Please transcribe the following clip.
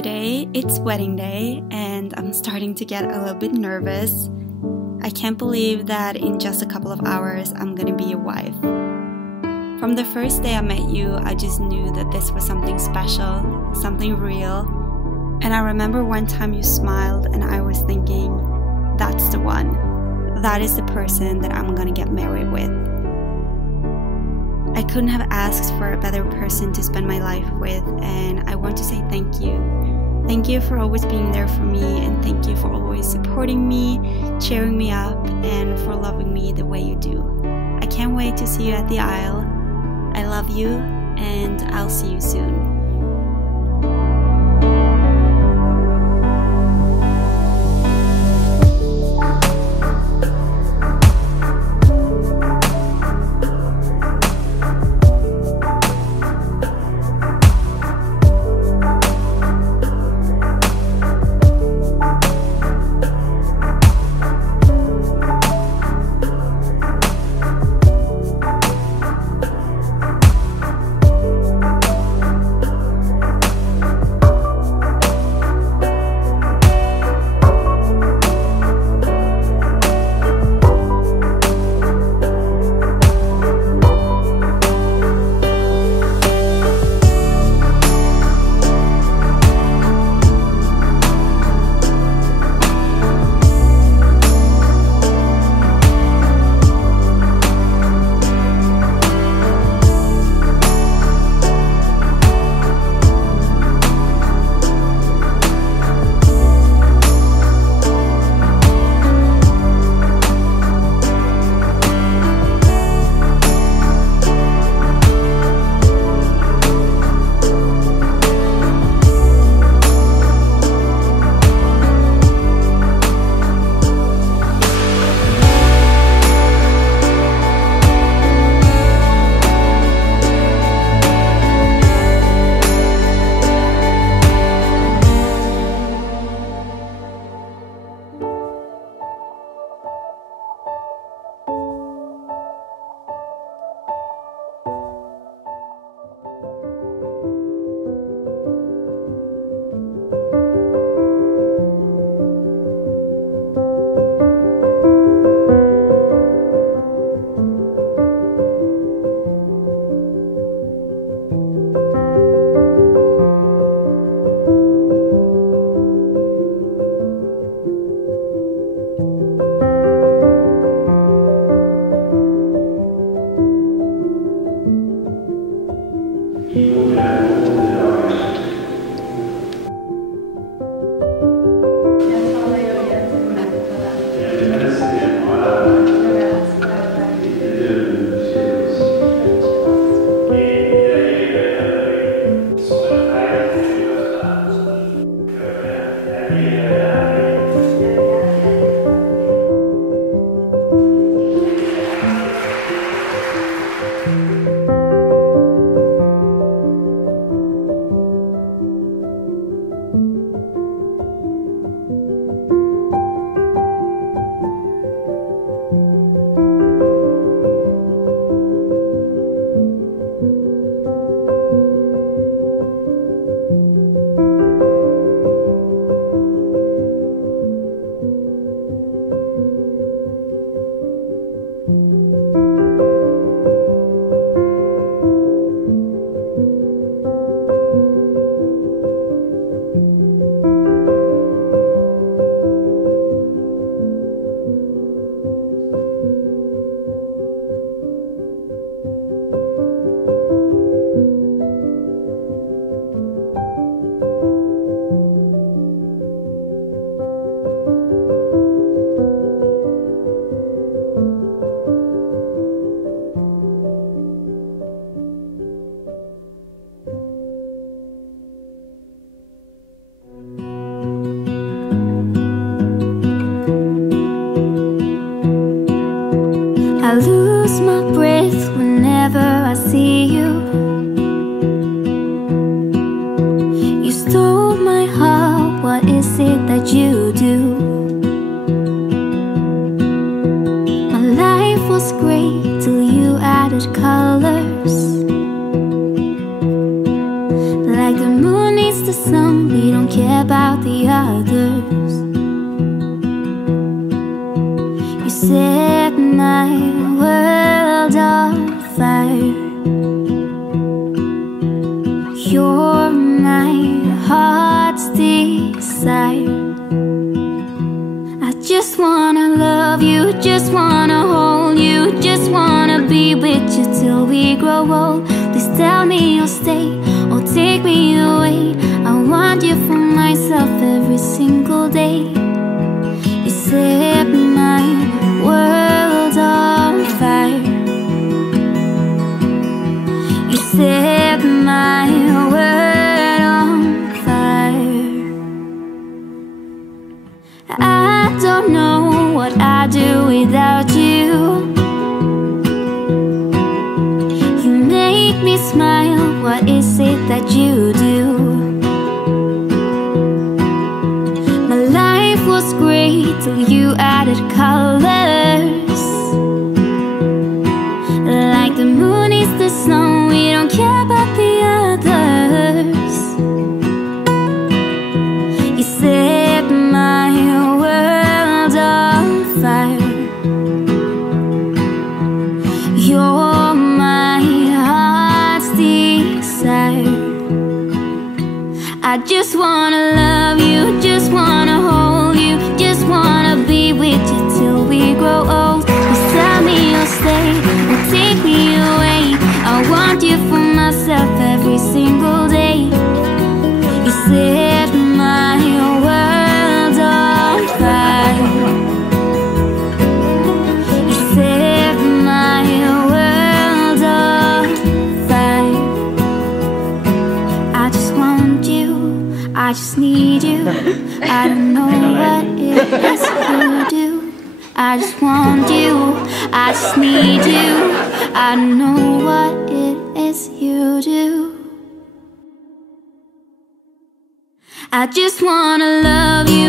Today it's wedding day and I'm starting to get a little bit nervous. I can't believe that in just a couple of hours I'm gonna be a wife. From the first day I met you, I just knew that this was something special, something real. And I remember one time you smiled and I was thinking, that's the one. That is the person that I'm gonna get married with. I couldn't have asked for a better person to spend my life with, and I want to say thank you. Thank you for always being there for me, and thank you for always supporting me, cheering me up, and for loving me the way you do. I can't wait to see you at the aisle. I love you, and I'll see you soon. I lose my breath whenever I see you. You stole my heart, what is it that you do? My life was great till you added colors. Like the moon needs the sun, we don't care. just wanna love you, just wanna hold you, just wanna be with you till we grow old. Please tell me you'll stay or take me away. I want you for myself every single day. You set my world on fire. You set my world on fire. I don't know what I'd do without you. You make me smile, what is it that you do? My life was great till you added colors. Like the moon is the snow, we don't care about the others. You set my world on fire. You're my heart's desire. I just wanna love you, just wanna hold you, just wanna be with you till we grow old. Please tell me you'll stay or take me away. I want you for myself every single day. You set my world on fire. You set my world on fire. I just want you, I just need you. I don't know what it is you do. I just want you, I just need you. I don't know what it is you do. I just wanna love you.